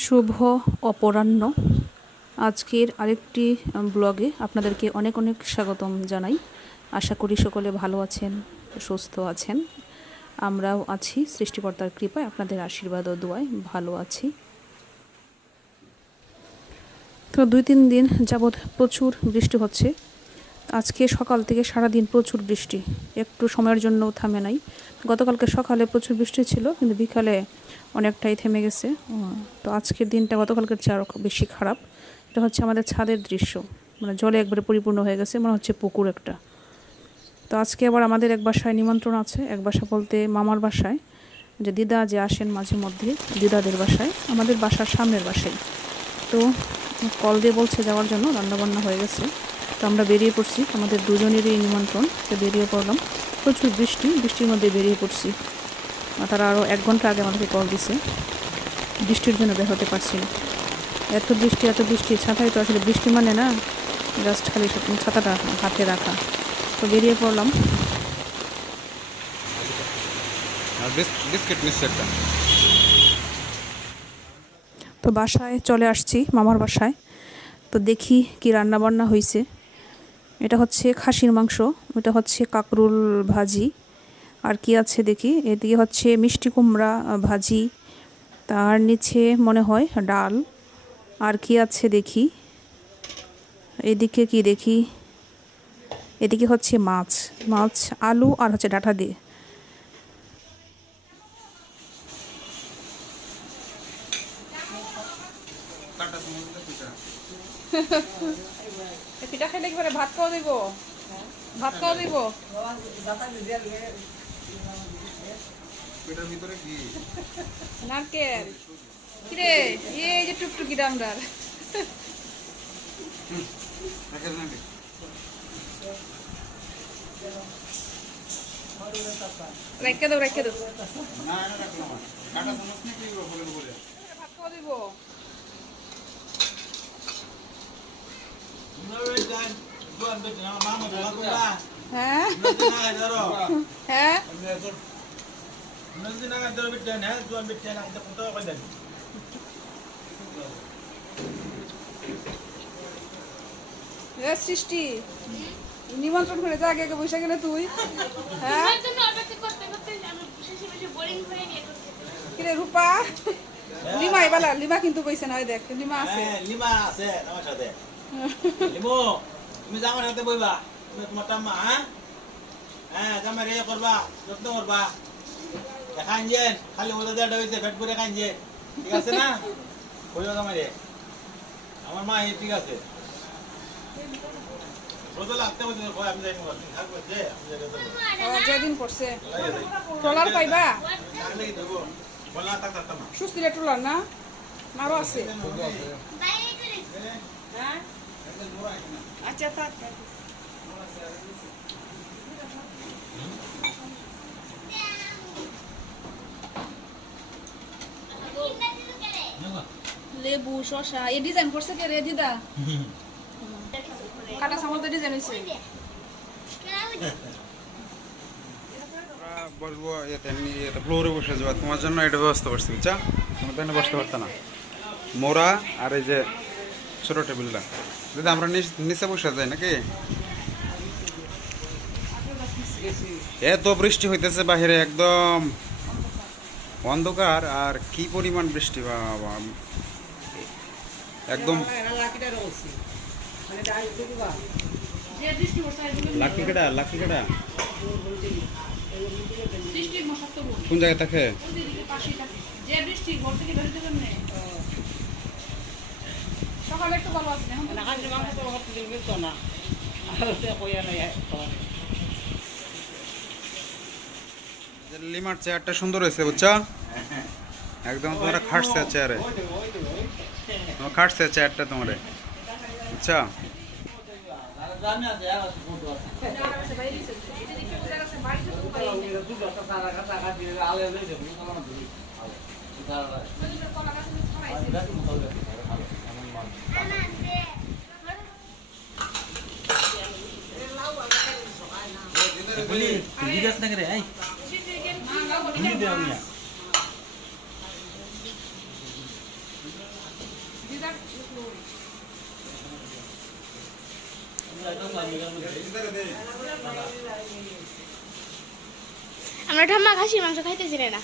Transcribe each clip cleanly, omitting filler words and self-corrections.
শুভ অপরাহ্ন। আজকের আরেকটি ব্লগে আপনাদেরকে অনেক অনেক স্বাগতম জানাই। আশা করি সকলে ভালো আছেন, সুস্থ আছেন। আমরাও আছি, সৃষ্টিকর্তার কৃপায় আপনাদের আশীর্বাদ ও দোয়ায় ভালো আছি। তো 2-3 দিন যাবৎ প্রচুর বৃষ্টি হচ্ছে। আজকে সকাল থেকে সারাদিন প্রচুর বৃষ্টি, একটু সময়ের জন্য থামে নাই। গতকালকে সকালে প্রচুর বৃষ্টি ছিল, কিন্তু বিকালে অনেকটাই থেমে গেছে। তো আজকের দিনটা গতকালকের চেয়ে আরও বেশি খারাপ। এটা হচ্ছে আমাদের ছাদের দৃশ্য, মানে জলে একবারে পরিপূর্ণ হয়ে গেছে, মনে হচ্ছে পুকুর একটা। তো আজকে আবার আমাদের এক বাসায় নিমন্ত্রণ আছে, এক বাসা বলতে মামার বাসায়, যে দিদা যে আসেন মাঝে মধ্যে দিদাদের বাসায়, আমাদের বাসার সামনের বাসায়। তো কল দিয়ে বলছে যাওয়ার জন্য, রান্নাবান্না হয়ে গেছে। তো আমরা বেরিয়ে পড়ছি, আমাদের দুজনেরই নিমন্ত্রণ, তো বেরিয়ে পড়লাম। প্রচুর বৃষ্টির মধ্যে বেরিয়ে পড়ছি। তারা আরও 1 ঘন্টা আগে আমাদেরকে কল দিছে, বৃষ্টির জন্য বের হতে পারছি না। এত বৃষ্টি, ছাতায় তো আসলে বৃষ্টি মানে না, জাস্ট খালি ছাতাটা হাতে রাখা। তো বেরিয়ে পড়লাম। তো বাসায় চলে আসছি, মামার বাসায়। তো দেখি কি রান্না বান্না হয়েছে। এটা হচ্ছে খাসির মাংস, এটা হচ্ছে কাকরুল ভাজি, আর কি আছে দেখি। এদিকে হচ্ছে মিষ্টি কুমড়া ভাজি, তার নিচে মনে হয় ডাল। আর কি আছে দেখি, এদিকে কি দেখি, এদিকে হচ্ছে মাছ, আলু আর হচ্ছে ডাঁটা দিয়ে। পিঠা খাইলে কি ভাত খাওয়া দিব, ভাত খাওয়া দিব। নারকেল কিরে, এই যে টুকটুকি ডামদার। রেখে দাও ভাত খাওয়া দিব। হ্যাঁ হ্যাঁ, সৃষ্টি নিমন্ত্রণ করে যা আগে বসে গেলে তুই। হ্যাঁ কিরে রূপা, লিমা এবালা, লিমা কিন্তু কইছে না, দেখ লিমা আছে, লিমা আছে আমার সাথে। লিমো তুমি আমার সাথে বইবা, তুমি তোমার টাম্মা। হ্যাঁ জামাই রে করবা, যত্ন করবা, দেখান যে খালি ওদের দেড় হয়েছে ফেট করে খান যে, ঠিক আছে না? বইবা জামাই রে, আমার মা ঠিক আছে। যেদিন করছে ট্রলার পাইবা, সুস্থিরে ট্রলার না আরো আছে। আচ্ছা থাক, লেবু শসা এই ডিজাইন করছে কে রে দিদা? কাটা চামচ ডিজাইন হয়েছে। বলবো ফ্লোরে বসে যাবা, তোমার জন্য এটা ব্যবস্থা করছি, বুঝছা? তোমার তো বসতে পারতো না, মোরা আর এই যে ছোট টেবিলটা, যদি আমরা নিচে বসে যাই নাকি। এত বৃষ্টি হইতেছে বাহিরে, একদম অন্ধকার, আর কি পরিমাণ বৃষ্টি, বাবা একদম। লাকি কাটা কোন জায়গায় থাকে? লিমার চেয়ারটা সুন্দর হয়েছে, বুঝছো? একদম তোমরা খাটছে চেয়ারে, তোমার খাটছে চেয়ারটা তোমারে, বুঝছো? আমরা ঠাম্মা খাসির মাংস খাইতেছি না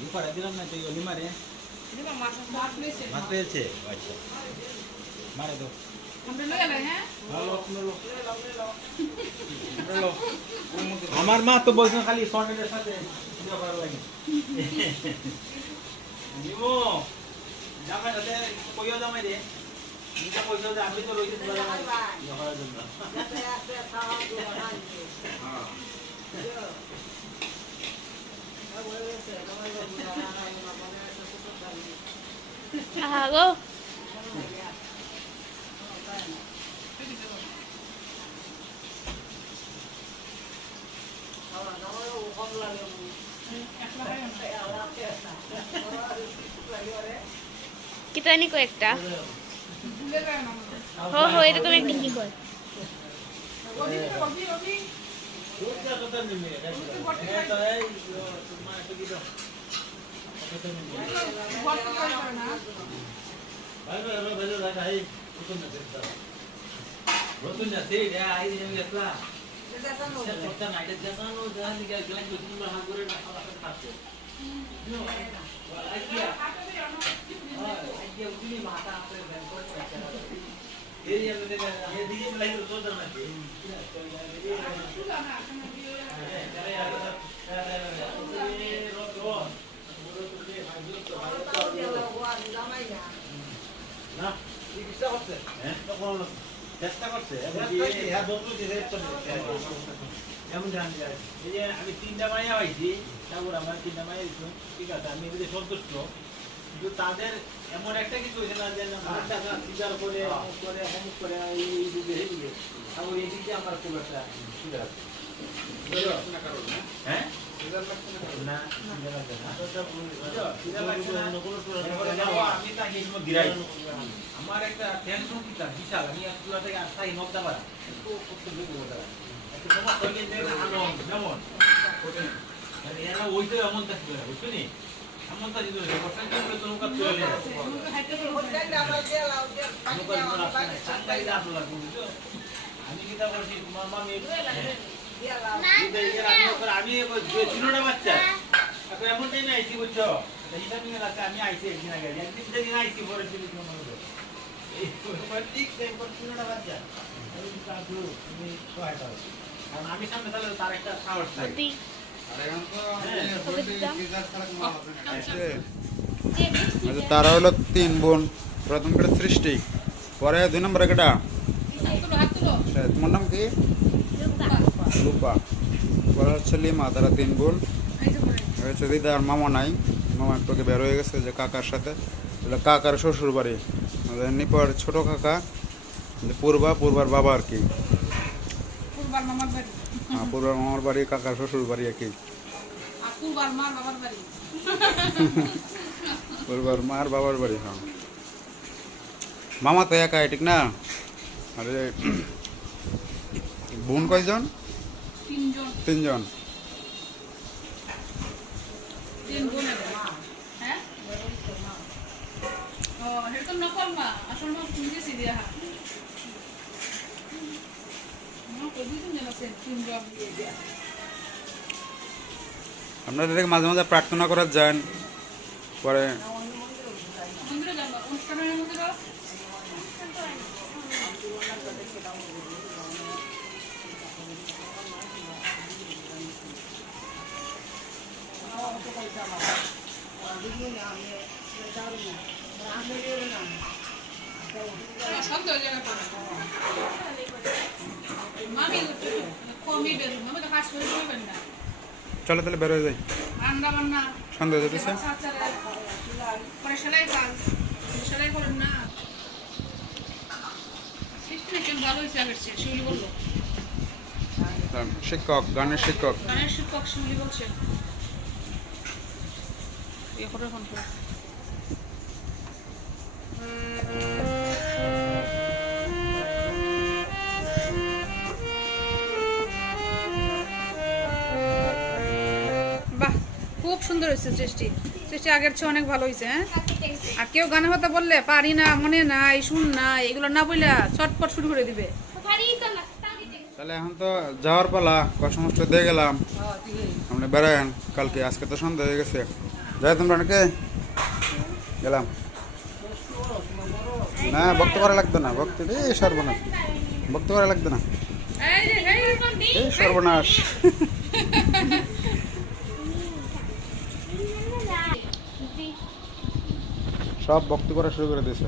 দুপারে দিলাম না তুই ওলি মারে মাছ পেয়েছে আচ্ছা মারে তো আমার মা তো বলছেন খালি সন্ডের সাথে ভিডিও করার লাগে নিমো জামাই সাথে কইও জামাই রে নিটা পয়সা দে আমি তো রইতে তোলা ভিডিও করার জন্য গো কিতা নি কয়েকটা হো এরকম একটা কি কয় চেষ্টা করছে এমন জানি এই যে আমি 3টা মাইয়া পাইছি তারপর আমার 3টা মাইয়া দিচ্ছি ঠিক আছে আমি এদের সন্তুষ্ট কিন্তু তাদের এমন একটা কিছু হয়েছে না যে আমার টাকা স্বীকার করে অমুক করে এই দিকে তারপর এই দিকে আমার খুব একটা সুবিধা আছে হ্যাঁ না আমার একটা টেনশন কি বিশাল আমি আসলে থেকে আস্তাই নকদা পারা একটু একটা সমস্যা হইলে আনন্দ যেমন মানে এরা ওইটা এমন থাকবে বুঝছো নি এমন থাকি তো বর্ষা কিন্তু তো নৌকা চলে আমি কি তা বলছি তোমার মামি আমি চিনোটা বাচ্চা এখন এমনটাই না আইসি বুঝছো হিসাব নিয়ে লাগছে আমি আইসি একদিন আগে একদিন আইসি পরে ছিল ঠিক চিনোটা বাচ্চা কারণ আমি সামনে তাহলে তার একটা সাহস থাকে তারা হলো 3 বোন প্রথম কেটে সৃষ্টি পরে 2 নম্বরে কেটা তোমার নাম কি রূপা পরে হচ্ছে লিমা তারা 3 বোন হচ্ছে দিদা আর মামা নাই মামা একটু বের হয়ে গেছে যে কাকার সাথে কাকার শ্বশুর বাড়ি নিপার ছোট কাকা পূর্বার বাবা আর কি হ্যাঁ পূর্বার মামার বাড়ি কাকার শ্বশুর বাড়ি আর কি পূর্বার মার বাবার বাড়ি হ্যাঁ মামা তো একাই ঠিক না আরে বোন কয়জন 3 জন আপনাদের থেকে মাঝে মাঝে প্রার্থনা করার যান পরে চলো তাহলে বের হয়ে যাই সন্ধ্যা হয়ে যেতেছে শিক্ষক গানের শিক্ষক শিউলি বলছে খুব সুন্দর হয়েছে সৃষ্টি। সৃষ্টি আগের চেয়ে অনেক ভালো হয়েছে। হ্যাঁ, আর কেউ গানের কথা বললে পারি না, মনে নাই, শুন না, এগুলো না বললে চটপট শুরু করে দিবে। তাহলে এখন তো যাওয়ার পালা, কষ্ট মষ্ট দিয়ে গেলাম, আপনি বেড়ায়েন কালকে, আজকে তো সন্ধ্যা হয়ে গেছে। যাই তোমরা নাকি গেলাম না, বক্ত করা লাগতো না, বক্ত এই সর্বনাশ, বক্ত করা লাগতো না, এই সর্বনাশ। সব বক্ত করা শুরু করে দিয়েছে।